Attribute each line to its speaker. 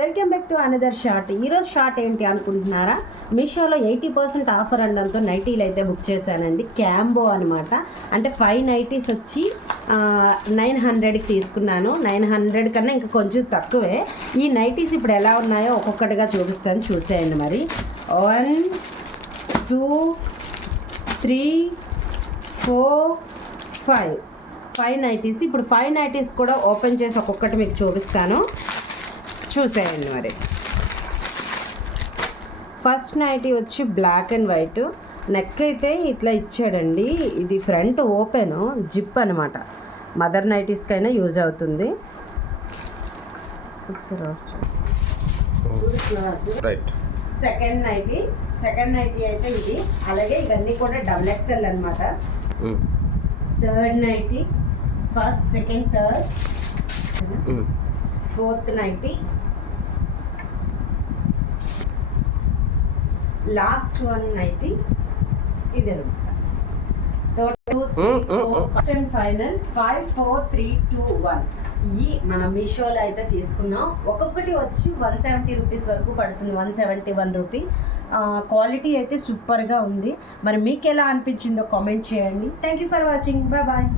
Speaker 1: Welcome back to another short. ఈరోజు short ఏంటి అనుకుంటున్నారా? మీషోలో ఎయిటీ పర్సెంట్ ఆఫర్ అనడంతో నైటీలు అయితే బుక్ చేశానండి. క్యాంబో అనమాట అంటే ఫైవ్ నైటీస్ వచ్చి నైన్ హండ్రెడ్కి తీసుకున్నాను. నైన్ హండ్రెడ్ కన్నా ఇంకా కొంచెం తక్కువే. ఈ నైటీస్ ఇప్పుడు ఎలా ఉన్నాయో ఒక్కొక్కటిగా చూపిస్తాను. చూసేయండి మరి. One two three four five. Five nighties. ఇప్పుడు ఫైవ్ నైటీస్ కూడా ఓపెన్ చేసి ఒక్కొక్కటి మీకు చూపిస్తాను. చూసేయండి మరి. ఫస్ట్ నైటీ వచ్చి బ్లాక్ అండ్ వైట్. నెక్ అయితే ఇట్లా ఇచ్చాడండి. ఇది ఫ్రంట్ ఓపెన్ జిప్ అనమాట మదర్ నైటీస్కైనా యూజ్ అవుతుంది.
Speaker 2: Right
Speaker 1: second nighty second nighty అయితే ఇది. అలాగే ఇవన్నీ కూడా డబుల్ ఎక్స్ఎల్ అనమాట third nighty first second third. Fourth nighty last one nighty ఇది అనమాట first and final five four three two one ఈ మన మీషోలో అయితే తీసుకున్నాం. ఒక్కొక్కటి వచ్చి వన్ సెవెంటీ రూపీస్ వరకు పడుతుంది. One seventy one rupee. Quality అయితే సూపర్గా ఉంది. మరి మీకు ఎలా అనిపించిందో కామెంట్ చేయండి. Thank you for watching bye bye